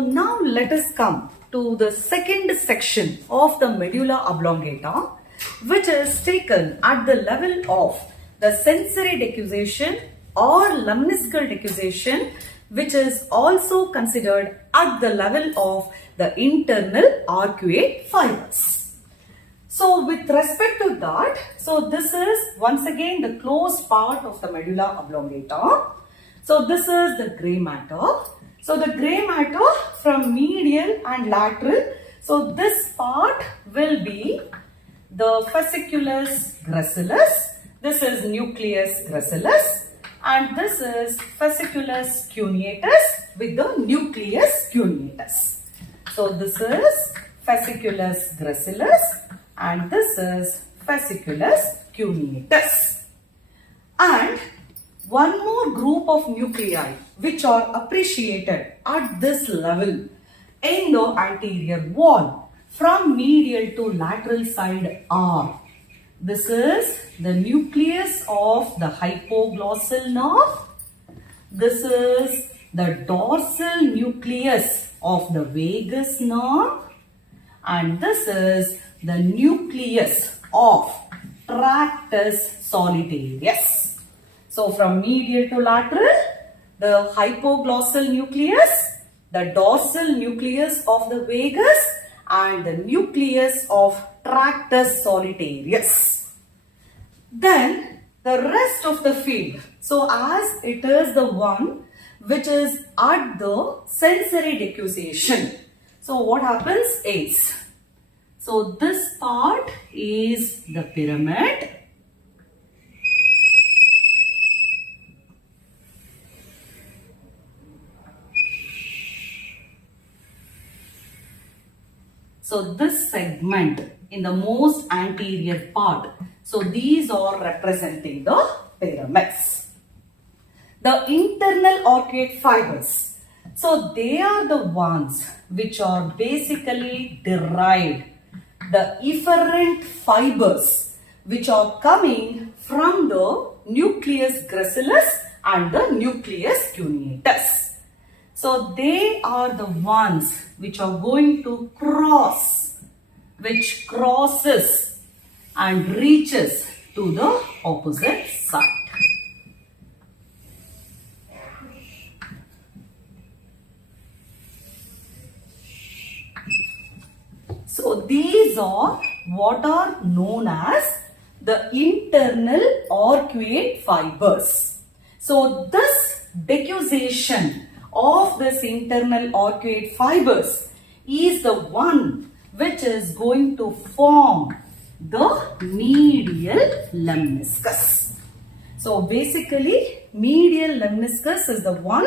now let us come to the second section of the medulla oblongata, which is taken at the level of the sensory decussation or lemniscal decussation, which is also considered at the level of the internal arcuate fibers. So with respect to that, so this is once again the closed part of the medulla oblongata. So this is the grey matter. So the grey matter from medial and lateral. So this part will be the fasciculus gracilis. This is nucleus gracilis. And this is fasciculus cuneatus with the nucleus cuneatus. So this is fasciculus gracilis and this is fasciculus cuneatus. And one more group of nuclei which are appreciated at this level in the anterior wall from medial to lateral side are: this is the nucleus of the hypoglossal nerve. This is the dorsal nucleus of the vagus nerve. And this is the nucleus of tractus solitarius. So from medial to lateral, the hypoglossal nucleus, the dorsal nucleus of the vagus, and the nucleus of tractus solitarius. Then the rest of the field, so as it is the one which is at the sensory decussation. So what happens is, so this part is the pyramid. So this segment in the most anterior part, so these are representing the pyramids. The internal arcuate fibers, so they are the ones which are basically derived, the efferent fibers which are coming from the nucleus gracilis and the nucleus cuneatus. So they are the ones which are going to cross, which crosses and reaches to the opposite side. So these are what are known as the internal arcuate fibers. So this decussation of this internal arcuate fibers is the one which is going to form the medial lemniscus. So basically medial lemniscus is the one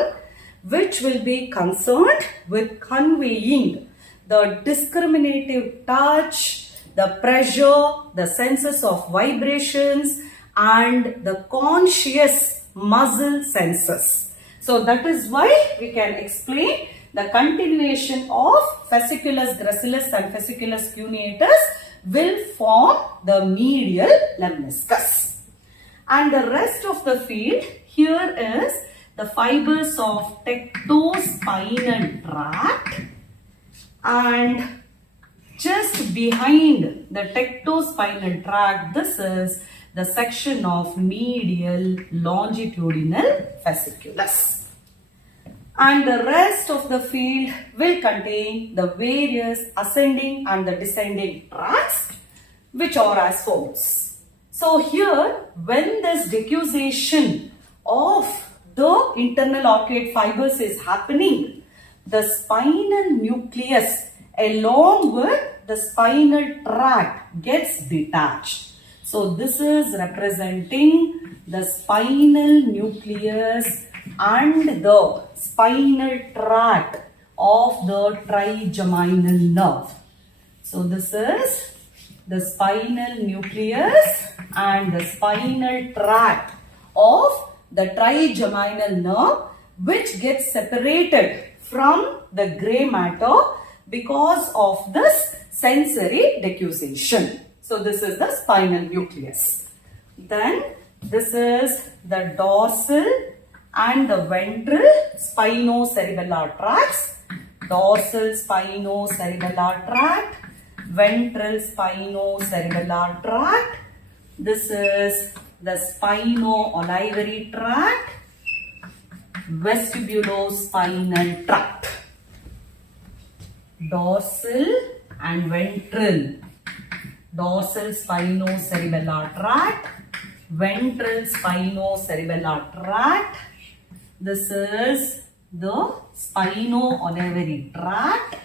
which will be concerned with conveying the discriminative touch, the pressure, the senses of vibrations and the conscious muscle senses. So that is why we can explain the continuation of fasciculus gracilis and fasciculus cuneatus will form the medial lemniscus. And the rest of the field here is the fibers of tectospinal tract, and just behind the tectospinal tract, this is the section of medial longitudinal fasciculus. And the rest of the field will contain the various ascending and the descending tracts which are as follows. So here, when this decussation of the internal arcuate fibers is happening, the spinal nucleus along with the spinal tract gets detached. So this is representing the spinal nucleus and the spinal tract of the trigeminal nerve. So this is the spinal nucleus and the spinal tract of the trigeminal nerve, which gets separated from the grey matter because of this sensory decussation. So this is the spinal nucleus. Then this is the dorsal and the ventral spinocerebellar tracts. dorsal spinocerebellar tract, ventral spinocerebellar tract. This is the spino-olivary tract, vestibulospinal tract. Dorsal and ventral. Dorsal spinocerebellar tract, ventral spinocerebellar tract. This is the spino-olivary tract,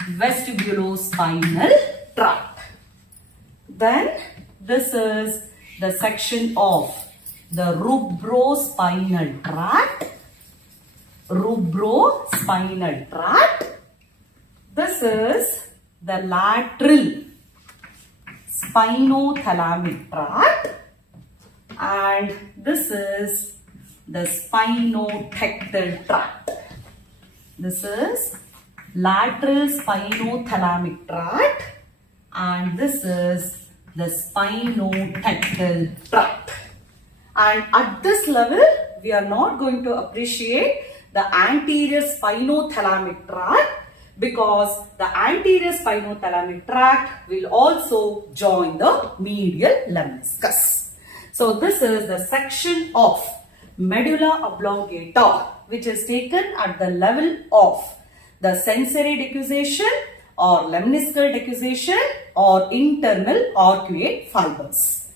vestibulospinal tract. Then this is the section of the rubrospinal tract. Rubrospinal tract. This is the lateral spinothalamic tract, and this is the spinotectal tract. This is lateral spinothalamic tract, and this is the spinotectal tract. And at this level, we are not going to appreciate the anterior spinothalamic tract, because the anterior spinothalamic tract will also join the medial lemniscus. So this is the section of medulla oblongata which is taken at the level of the sensory decussation or lemniscal decussation or internal arcuate fibers.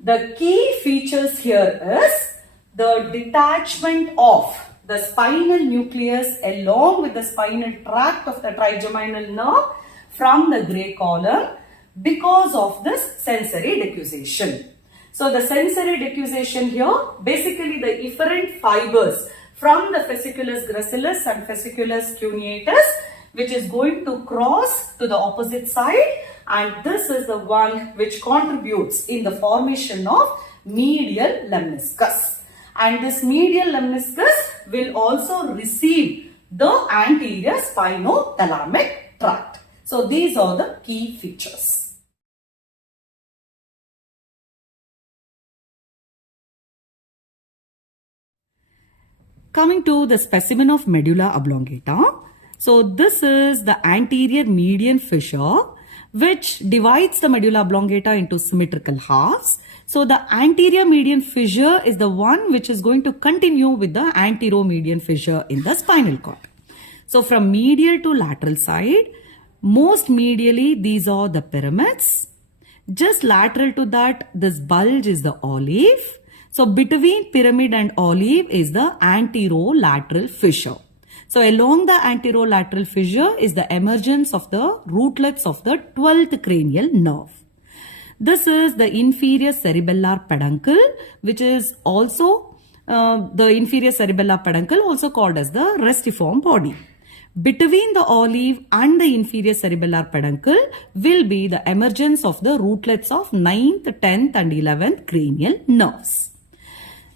The key features here is the detachment of the spinal nucleus along with the spinal tract of the trigeminal nerve from the gray column because of this sensory decussation. So the sensory decussation here, basically the efferent fibers from the fasciculus gracilis and fasciculus cuneatus, which is going to cross to the opposite side, and this is the one which contributes in the formation of medial lemniscus. And this medial lemniscus will also receive the anterior spinothalamic tract. So these are the key features. Coming to the specimen of medulla oblongata. So this is the anterior median fissure which divides the medulla oblongata into symmetrical halves. So the anterior median fissure is the one which is going to continue with the anteromedian fissure in the spinal cord. So from medial to lateral side, most medially these are the pyramids. Just lateral to that, this bulge is the olive. So between pyramid and olive is the anterolateral fissure. So along the anterolateral fissure is the emergence of the rootlets of the 12th cranial nerve. This is the inferior cerebellar peduncle, which is also the inferior cerebellar peduncle, also called as the restiform body. Between the olive and the inferior cerebellar peduncle will be the emergence of the rootlets of 9th, 10th and 11th cranial nerves.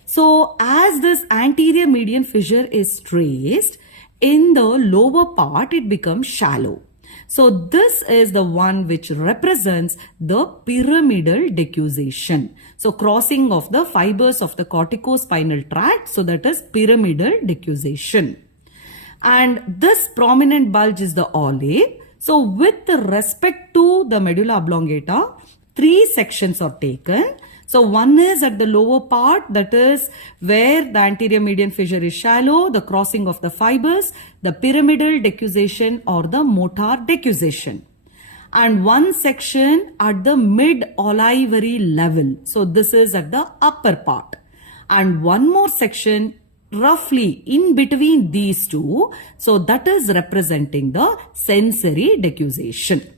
So as this anterior median fissure is traced, in the lower part it becomes shallow. So this is the one which represents the pyramidal decussation. So crossing of the fibers of the corticospinal tract, so that is pyramidal decussation. And this prominent bulge is the olive. So with respect to the medulla oblongata, 3 sections are taken. So one is at the lower part, that is where the anterior median fissure is shallow, the crossing of the fibers, the pyramidal decussation or the motor decussation. And one section at the mid-olivary level. So this is at the upper part. And one more section roughly in between these two. So that is representing the sensory decussation.